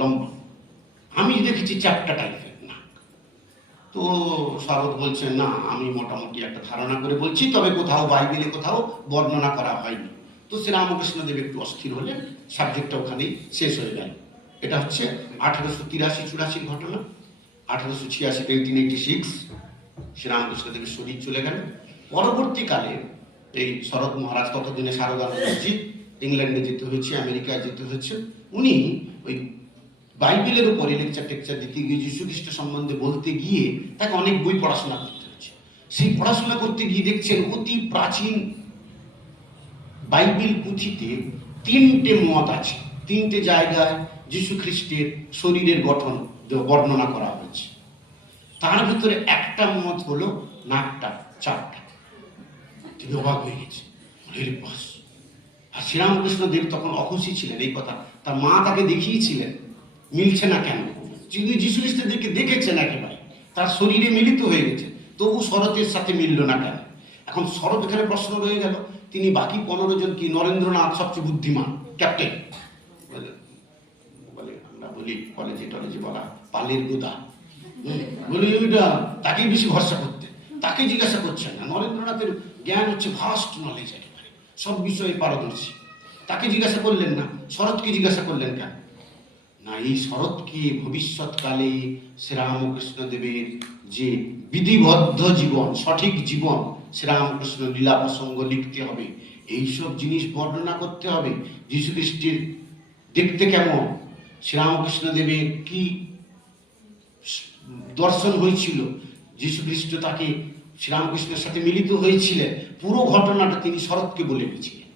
লম্বা, আমি দেখেছি চ্যাপ্টা টাইপের নাক। তো শরৎ বলছেন, না আমি মোটামুটি একটা ধারণা করে বলছি, তবে কোথাও বাইবেলে কোথাও বর্ণনা করা হয়নি। তো শ্রীরামকৃষ্ণদেব একটু অস্থির হলেন, সাবজেক্টটা ওখানেই শেষ হয়ে গেল। এটা হচ্ছে 1883-84 ঘটনা। 1886 1886 শ্রীরামকৃষ্ণদেবের শরীর চলে গেল। পরবর্তীকালে এই শরৎ মহারাজ, ততদিনে শারদানন্দজি ইংল্যান্ডে যেতে হয়েছে, আমেরিকায় যেতে হয়েছে, উনি ওই বাইবেলের উপরে লেকচার টেকচার দিতে গিয়ে, যীশু খ্রিস্ট সম্বন্ধে বলতে গিয়ে তাকে অনেক বই পড়াশোনা করতে হয়েছে। সেই পড়াশোনা করতে গিয়ে দেখছেন অতি প্রাচীন বাইবেল পুঁথিতে 3টে মত আছে, 3টে জায়গায় যীশু খ্রিস্টের শরীরের গঠন বর্ণনা করা হয়েছে। তার ভিতরে একটা মত হলো নাকটা চারটা। তিনি অবাক হয়ে গেছে। আর শ্রীরামকৃষ্ণদেব তখন অখুশি ছিলেন এই কথা, তার মা তাকে দেখিয়েছিলেন মিলছে না কেন। যিনি যীশু খ্রিস্টদেরকে দেখেছেন একেবারে, তার শরীরে মিলিত হয়ে গেছে, তবু শরতের সাথে মিলল না কেন। এখন শরৎ এখানে প্রশ্ন রয়ে গেল, তিনি বাকি 15 জন কি, নরেন্দ্রনাথ সবচেয়ে বুদ্ধিমান ক্যাপ্টেন, বলে আমরা বলি কলেজে টলেজে বলা পালের গুদা, বলি ওইটা তাকেই বেশি ভরসা করতে, তাকে জিজ্ঞাসা করছেন না। নরেন্দ্রনাথের জ্ঞান হচ্ছে ভাস্ট নলেজ, একেবারে সব বিষয়ে পারদর্শী, তাকে জিজ্ঞাসা করলেন না। শরৎকে জিজ্ঞাসা করলেন কেন না, এই শরৎকে ভবিষ্যৎকালে শ্রীরামকৃষ্ণদেবের যে বিধিবদ্ধ জীবন, সঠিক জীবন, শ্রীরামকৃষ্ণ লীলা প্রসঙ্গ লিখতে হবে, এইসব জিনিস বর্ণনা করতে হবে। যীশু খ্রিস্টের দেখতে কেমন, শ্রীরামকৃষ্ণদেবের কি দর্শন হয়েছিল, যীশু খ্রিস্ট তাকে শ্রীরামকৃষ্ণের সাথে মিলিত হয়েছিলেন, পুরো ঘটনাটা তিনি শরৎকে বলে গেছিলেন।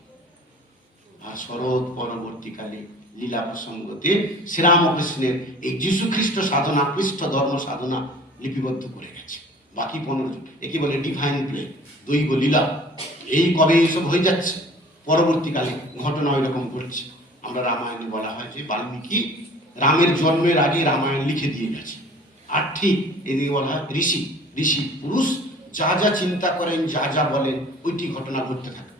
আর শরৎ পরবর্তীকালে লীলা প্রসঙ্গতে শ্রীরামকৃষ্ণের এই যীশু খ্রিস্ট সাধনা, খ্রিস্ট ধর্ম সাধনা লিপিবদ্ধ করে গেছে। বাকি 15 জন, একে বলে ডিভাইন প্লে, দৈব লীলা। এই কবে এইসব হয়ে যাচ্ছে, পরবর্তীকালে ঘটনা ওই রকম ঘটছে। আমরা রামায়ণে বলা হয় যে বাল্মীকি রামের জন্মের আগে রামায়ণ লিখে দিয়ে গেছে। আর ঠিক এদিকে বলা হয় ঋষি, ঋষি পুরুষ যা যা চিন্তা করেন, যা যা বলেন, ওইটি ঘটনা ঘটতে থাকে।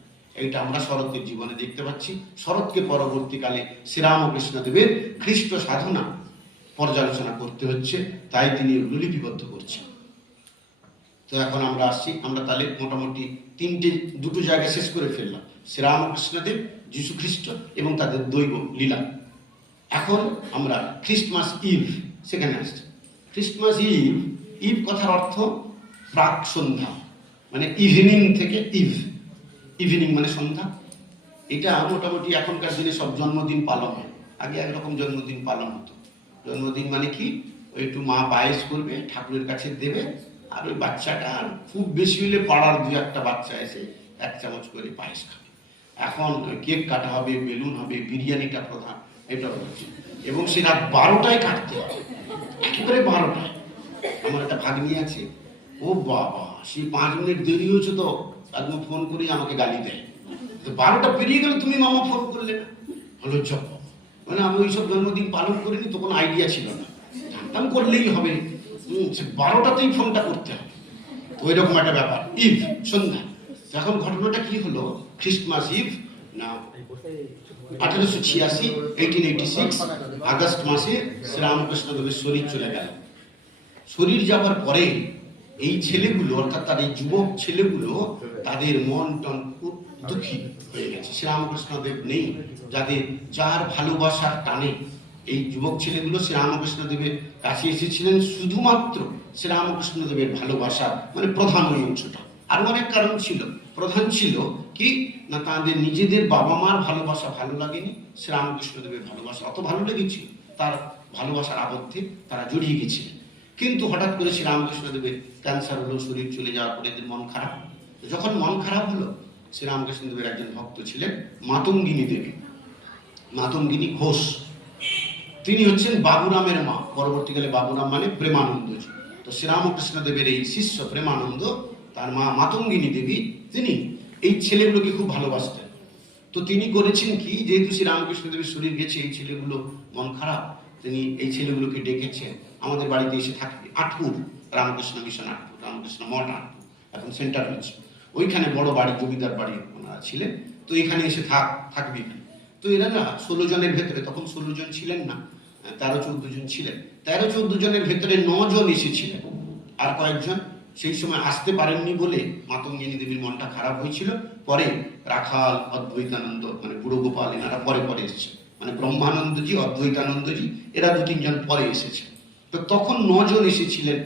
এটা আমরা শরতের জীবনে দেখতে পাচ্ছি। শরৎকে পরবর্তীকালে শ্রীরামকৃষ্ণদেবের খ্রিস্ট সাধনা পর্যালোচনা করতে হচ্ছে, তাই তিনি এগুলো লিপিবদ্ধ করছেন। তো এখন আমরা আসছি, আমরা তাহলে মোটামুটি দুটো জায়গা শেষ করে ফেললাম, শ্রীরামকৃষ্ণদেব, যীশু খ্রিস্ট এবং তাদের দৈব লীলা। এখন আমরা খ্রিস্টমাস ইভ সেখানে আসছি। খ্রিস্টমাস ইভ, ইভ কথার অর্থ প্রাক সন্ধ্যা, মানে ইভিনিং থেকে ইভ, ইভিনিং মানে সন্ধ্যা। এটা মোটামুটি এখনকার দিনে সব জন্মদিন পালন হয়। আগে একরকম জন্মদিন পালন হতো। জন্মদিন মানে কি, ওই একটু মা পায়েস করবে, ঠাকুরের কাছে দেবে, আর ওই বাচ্চাটা খুব বেশি হলে পাড়ার 2-1টা বাচ্চা এসে 1 চামচ করে পায়েস খাবে। এখন কেক কাটা হবে, বেলুন হবে, বিরিয়ানিটা প্রধান, এটা হচ্ছে। এবং সে রাত 12টায় কাটতে হবে, একেবারে 12টায়। আমার একটা ভাগ্নি আছে, ও বাবা, সেই 5 মিনিট দেরি হয়েছে তো একদম ফোন করে আমাকে গালি দেয়, তো 12টা পেরিয়ে গেল তুমি মামা ফোন করলে না, হলো চপ। মানে আমি ওইসব জন্মদিন পালন করিনি, তো কোনো আইডিয়া ছিল না, জানতাম করলেই হবে, সে 12টাতেই ফোনটা করতে হবে। তো ওই রকম একটা ব্যাপার, ইভ সন্ধ্যা। এখন ঘটনাটা কি হলো, খ্রিস্টমাস ইভ না 1886 আগস্ট মাসে শ্রীরামকৃষ্ণদেবের শরীর চলে গেল। শরীর যাওয়ার পরে এই ছেলেগুলো, অর্থাৎ তার এই যুবক ছেলেগুলো, তাদের মন টন খুব দুঃখী হয়ে গেছে। শ্রীরামকৃষ্ণদেব নেই, যার ভালোবাসার টানে এই যুবক ছেলেগুলো শ্রীরামকৃষ্ণদেবের কাছে এসেছিলেন শুধুমাত্র শ্রীরামকৃষ্ণদেবের ভালোবাসা, মানে প্রধান ওই অংশটা। আর অনেক কারণ ছিল, প্রধান ছিল কি না, তাদের নিজেদের বাবা মার ভালোবাসা ভালো লাগেনি, শ্রীরামকৃষ্ণদেবের ভালোবাসা অত ভালো লেগেছিল, তার ভালোবাসার আবদ্ধে তারা জড়িয়ে গেছিলেন। কিন্তু হঠাৎ করে শ্রীরামকৃষ্ণদেবের ক্যান্সার হলো, শরীর চলে যাওয়ার পরে এদের মন খারাপ। যখন মন খারাপ হলো, শ্রীরামকৃষ্ণদেবের একজন ভক্ত ছিলেন মাতঙ্গিনী দেবী, মাতঙ্গিনী ঘোষ, তিনি হচ্ছেন বাবুরামের মা। পরবর্তীকালে বাবুরাম মানে প্রেমানন্দজি। তো শ্রীরামকৃষ্ণদেবের এই শিষ্য প্রেমানন্দ, তার মা মাতঙ্গিনী দেবী, তিনি এই ছেলেগুলোকে খুব ভালোবাসতেন। তো তিনি করেছেন কি, যেহেতু শ্রীরামকৃষ্ণদেবের শরীর গেছে, এই ছেলেগুলো মন খারাপ, তিনি এই ছেলেগুলোকে ডেকেছেন আমাদের বাড়িতে এসে থাকবে। আটপুর রামকৃষ্ণ মিশন, আটপুর রামকৃষ্ণ মঠ, আটপুর এখন সেন্টার হয়েছে, ওইখানে বড় বাড়ি, জমিদার বাড়ি ওনারা ছিলেন। তো এখানে এসে থাকবে। তো এরা না 16 জনের ভেতরে, তখন 16 জন ছিলেন না, 13-14 জন ছিলেন। 13-14 জনের ভেতরে 9 জন এসেছিলেন, আর কয়েকজন সেই সময় আসতে পারেননি বলে মাতঙ্গিনী দেবীর মনটা খারাপ হয়েছিল। পরে রাখাল, অদ্বৈতানন্দ মানে বুড়ো গোপাল এনারা পরে পরে এসেছে, মানে ব্রহ্মানন্দজি, অদ্বৈতানন্দজি এরা 2-3 জন পরে এসেছে। তো তখন 9 জন এসেছিলেন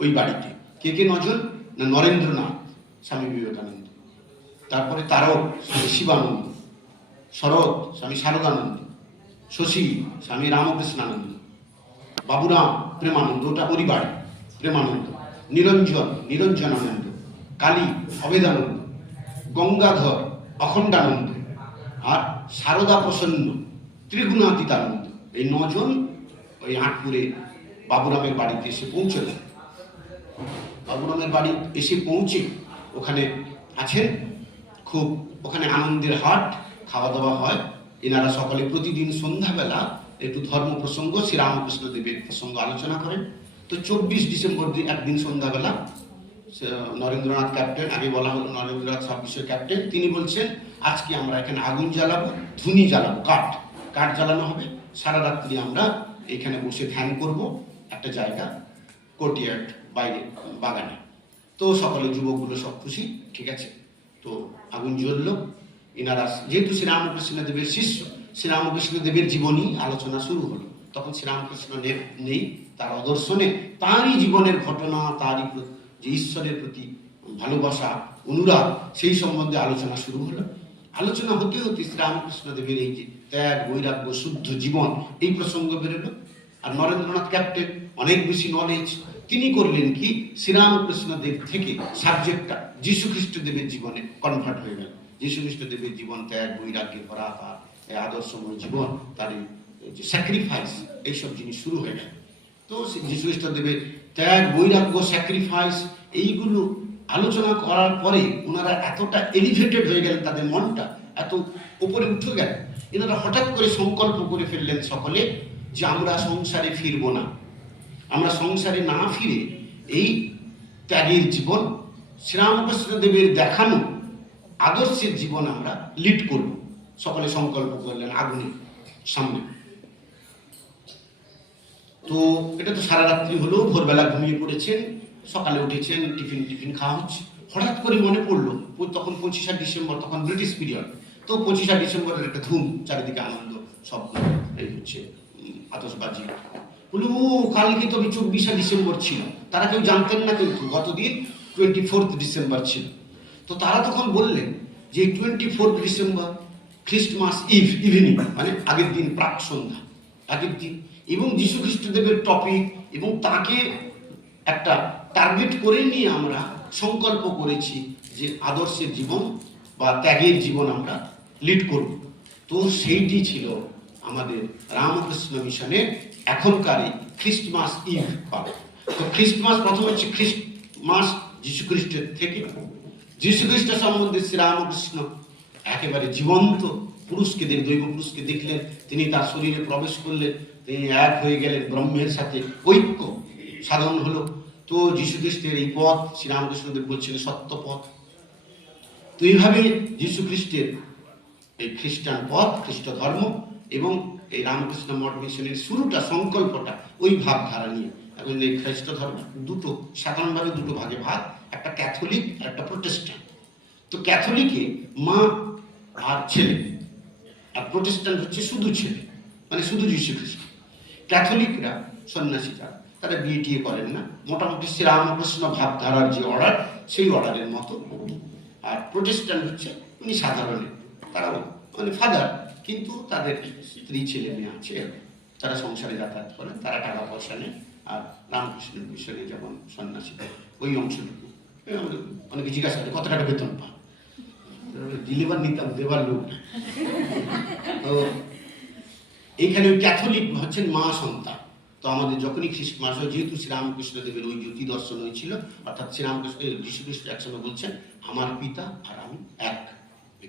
ওই বাড়িতে। কে কে 9 জন? না, নরেন্দ্রনাথ স্বামী বিবেকানন্দ, তারপরে তারক স্বামী শিবানন্দ, শরৎ স্বামী শারদানন্দ, শশী স্বামী রামকৃষ্ণানন্দ, বাবুরাম প্রেমানন্দ, ওটা পরিবার প্রেমানন্দ, নিরঞ্জন নিরঞ্জনানন্দ, কালী অভেদানন্দ, গঙ্গাধর অখণ্ডানন্দ, আর শারদা প্রসন্ন ত্রিগুণাতীতানন্দ। এই 9 জন ওই আটপুরে বাবুরামের বাড়িতে এসে পৌঁছলেন। বাবুরামের বাড়ি এসে পৌঁছে ওখানে আছেন, খুব ওখানে আনন্দের হাট, খাওয়া দাওয়া হয়। এনারা সকলে প্রতিদিন সন্ধ্যাবেলা একটু ধর্ম প্রসঙ্গ, শ্রীরামকৃষ্ণ দেবের প্রসঙ্গ আলোচনা করেন। তো 24 ডিসেম্বর একদিন সন্ধ্যাবেলা নরেন্দ্রনাথ ক্যাপ্টেন, আগে বলা হলো নরেন্দ্রনাথ সব বিষয় ক্যাপ্টেন, তিনি বলছেন আজকে আমরা এখানে আগুন জ্বালাবো, ধুনি জ্বালাবো, কাঠ জ্বালানো হবে, সারা রাত্রি আমরা এখানে বসে ধ্যান করব একটা জায়গা, কোর্টইয়ার্ড বাইরে বাগানে। তো সকলে যুবকগুলো সব খুশি, ঠিক আছে। তো আগুন জ্বললো। এনারা যেহেতু শ্রীরামকৃষ্ণ দেবের শিষ্য, শ্রীরামকৃষ্ণ দেবের জীবনী আলোচনা শুরু হলো। তখন শ্রীরামকৃষ্ণ দেব নেই, তার অদর্শনে তাঁরই জীবনের ঘটনা, তাঁরই যে ঈশ্বরের প্রতি ভালোবাসা, অনুরাগ, সেই সম্বন্ধে আলোচনা শুরু হলো। আলোচনা হতে হতে শ্রীরামকৃষ্ণ দেবের এই যে ত্যাগ, বৈরাগ্য, শুদ্ধ জীবন, এই প্রসঙ্গ বেরোলো। আর নরেন্দ্রনাথ ক্যাপ্টেন অনেক বেশি নলেজ, তিনি করলেন কি, শ্রীরামকৃষ্ণ দেব থেকে সাবজেক্টটা যীশু খ্রিস্ট দেবের জীবনে কনভার্ট হয়ে গেল। যীশু খ্রিস্ট দেবের জীবন ত্যাগ, বৈরাগ্যে ভরা, তার আদর্শময় জীবন, তার যে স্যাক্রিফাইস, এইসব জিনিস শুরু হয়ে গেল। তো যীশু খ্রিস্ট দেবের ত্যাগ, বৈরাগ্য, স্যাক্রিফাইস এইগুলো আলোচনা করার পরে ওনারা এতটা এলিভেটেড হয়ে গেলেন, তাদের মনটা এত উপরে উঠে গেল, এনারা হঠাৎ করে সংকল্প করে ফেললেন সকলে যে আমরা সংসারে ফিরবো না, আমরা সংসারে না ফিরে এই ত্যাগের জীবন, শ্রীরামকৃষ্ণ দেবের দেখানো আদর্শের জীবন আমরা লিড করব। সকলে সংকল্প করলেন আগুনের সামনে। তো এটা তো সারা রাত্রি হলো, ভোরবেলা ঘুমিয়ে পড়েছেন, সকালে উঠেছেন, টিফিন খাওয়া হচ্ছে। হঠাৎ করে মনে পড়লো, তখন 25 ডিসেম্বর, তখন ব্রিটিশ পিরিয়ড। তো 25 ডিসেম্বরের একটা ধুম, চারিদিকে আনন্দ, সব এই হচ্ছে আতশবাজি। বললো ও কালকে তো 24 ডিসেম্বর ছিল, তারা কেউ জানতেন না, কিন্তু গতদিন 24 ডিসেম্বর ছিল। তো তারা তখন বললেন যে 24 ডিসেম্বর খ্রিস্টমাস ইভিনিং, মানে আগের দিন, প্রাক সন্ধ্যা, আগের দিন, এবং যীশু খ্রিস্ট দেবের টপিক এবং তাকে একটা টার্গেট করে নিয়ে আমরা সংকল্প করেছি যে আদর্শের জীবন বা ত্যাগের জীবন আমরা লিড করব। তো সেইটি ছিল আমাদের রামকৃষ্ণ মিশনের এখনকার এই খ্রিস্টমাস ইভ পালন। তো খ্রিস্টমাস প্রথম হচ্ছে খ্রিস্টমাস যীশু খ্রিস্টের থেকে। যীশু খ্রিস্ট সম্বন্ধে শ্রীরামকৃষ্ণ একেবারে জীবন্ত পুরুষকে, দৈব পুরুষকে দেখলেন, তিনি তার শরীরে প্রবেশ করলেন, তিনি এক হয়ে গেলেন, ব্রহ্মের সাথে ঐক্য সাধন হলো। তো যীশু খ্রিস্টের এই পথ শ্রীরামকৃষ্ণদেব বলছিলেন সত্য পথ। তো এইভাবে যীশু খ্রিস্টের এই খ্রিস্টান পথ, খ্রিস্ট ধর্ম এবং এই রামকৃষ্ণ মঠ মিশনের শুরুটা, সংকল্পটা ওই ভাবধারা নিয়ে। এবং এই খ্রিস্ট ধর্ম দুটো, সাধারণভাবে দুটো ভাগে ভাগ, একটা ক্যাথলিক আর একটা প্রোটেস্ট্যান্ট। তো ক্যাথলিকে মা আর ছেলে, আর প্রোটেস্ট্যান্ট হচ্ছে শুধু ছেলে, মানে শুধু যীশু খ্রিস্ট। ক্যাথলিকরা সন্ন্যাসীরা, তারা বিয়ে টিয়ে করেন না, মোটামুটি শ্রীরামকৃষ্ণ ভাবধারার যে অর্ডার, সেই অর্ডারের মতো। আর প্রোটেস্ট্যান্ট হচ্ছে উনি সাধারণ, তারাও মানে ফাদার, কিন্তু তাদের স্ত্রী ছেলে মেয়ে আছে, তারা সংসারে যাতায়াত করেন, তারা টাকা পয়সা নেই। আর রামকৃষ্ণের মিশনে যেমন সন্ন্যাসী, ওই অংশটুকু অনেকে জিজ্ঞাসা করে কত টাকা বেতন পান, দিলেবার নিতাম, দেবার লোক না। তো এইখানে ওই ক্যাথলিক হচ্ছেন মা সন্তান। তো আমাদের যখনই খ্রিস্টমাস হয়, যেহেতু শ্রীরামকৃষ্ণ দেবের ওই জ্যোতি দর্শন হয়েছিল, অর্থাৎ শ্রীরামকৃষ্ণ যীশু খ্রিস্ট একসঙ্গে বলছেন আমার পিতা আর আমি এক।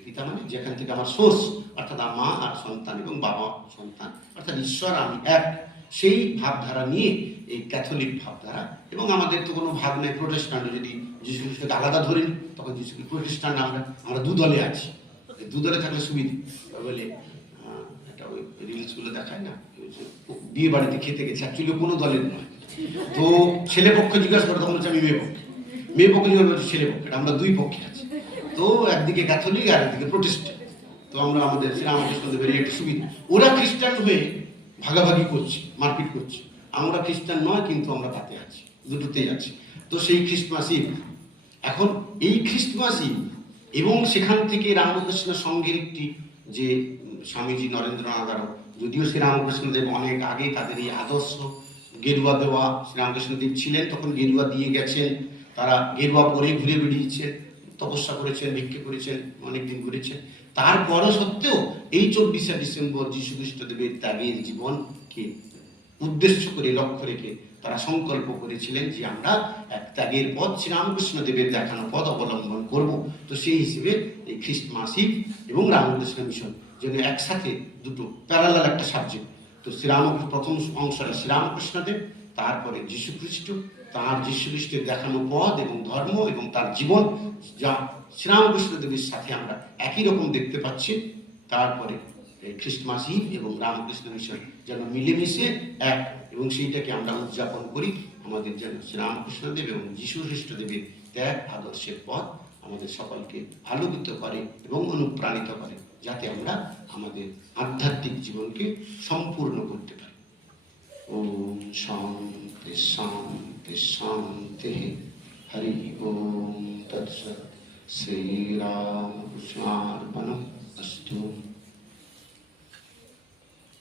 পিতা মানে যেখান থেকে আমার সোর্স, অর্থাৎ মা আর সন্তান এবং বাবা সন্তান, অর্থাৎ ঈশ্বর আমি এক, সেই ভাবধারা নিয়ে এই ক্যাথলিক ভাবধারা। এবং আমাদের তো কোনো ভাব নেই, প্রোটেস্ট্যান্ট যদি যীশু খ্রিস্টকে আলাদা ধরে নিই, তখন যীশু প্রোটেস্ট্যান্ট আমরা দু দলে আছি, দু দলে থাকলে সুবিধা বলে একটা ওই রিলসগুলো দেখায় না, বিয়ে বাড়িতে খেতে গেছে, অ্যাকচুয়ালি কোনো দলের নয়। তো ছেলে পক্ষে জিজ্ঞাসা করে, তখন হচ্ছে আমি মেয়ে পক্ষে, মেয়ে পক্ষে জিজ্ঞাসা করছে ছেলে পক্ষে, আমরা দুই পক্ষে আছি। তো একদিকে ক্যাথলিক আর একদিকে প্রোটেস্ট্যান্ট। তো আমরা আমাদের শ্রীরামকৃষ্ণদেবের একটা সুবিধা, ওরা খ্রিস্টান হয়ে ভাগাভাগি করছে, মারপিট করছে, আমরা খ্রিস্টান নয় কিন্তু আমরা তাতে আছি, দুটোতেই আছি। তো সেই খ্রিস্টমাস ইভ, এখন এই খ্রিস্টমাস ইভ এবং সেখান থেকে রামকৃষ্ণ সংঘের একটি যে স্বামীজি নরেন্দ্রনাথ আরও, যদিও শ্রীরামকৃষ্ণদেব অনেক আগে তাদের এই আদর্শ গেরুয়া দেওয়া, শ্রীরামকৃষ্ণদেব ছিলেন তখন গেরুয়া দিয়ে গেছেন, তারা গেরুয়া পরে ঘুরে বেরিয়েছেন, তপস্যা করেছেন, ভিক্ষে করেছেন, অনেকদিন ঘুরেছেন। তারপরও সত্ত্বেও এই 24শে ডিসেম্বর যীশু খ্রিস্টদেবের ত্যাগের জীবনকে উদ্দেশ্য করে লক্ষ্য রেখে তারা সংকল্প করেছিলেন যে আমরা এক ত্যাগের পথ, শ্রীরামকৃষ্ণ দেবের দেখানো পথ অবলম্বন করব। তো সেই হিসেবে এই খ্রিস্টমাস ইভ এবং রামকৃষ্ণ মিশন যেন একসাথে দুটো প্যারালাল একটা সাবজেক্ট। তো প্রথম অংশটা শ্রীরামকৃষ্ণদেব, তারপরে যীশু খ্রিস্ট, তার যীশু খ্রিস্টের দেখানো পথ এবং ধর্ম এবং তার জীবন, যা শ্রীরামকৃষ্ণদেবের সাথে আমরা একই রকম দেখতে পাচ্ছি। তারপরে খ্রিস্টমাস ইভ এবং রামকৃষ্ণ মিশন যেন মিলেমিশে এক, এবং সেইটাকে আমরা উদযাপন করি। আমাদের যেন শ্রীরামকৃষ্ণদেব এবং যীশু খ্রিস্টদেবের ত্যাগ আদর্শের পথ আমাদের সকলকে আলোকিত করে এবং অনুপ্রাণিত করে, যাতে আমরা আমাদের আধ্যাত্মিক জীবনকে সম্পূর্ণ করতে পারি। ওম শান্তি শান্তি শান্তি। হরি ওম তৎসৎ। শ্রীরামকৃষ্ণার্পণমস্তু।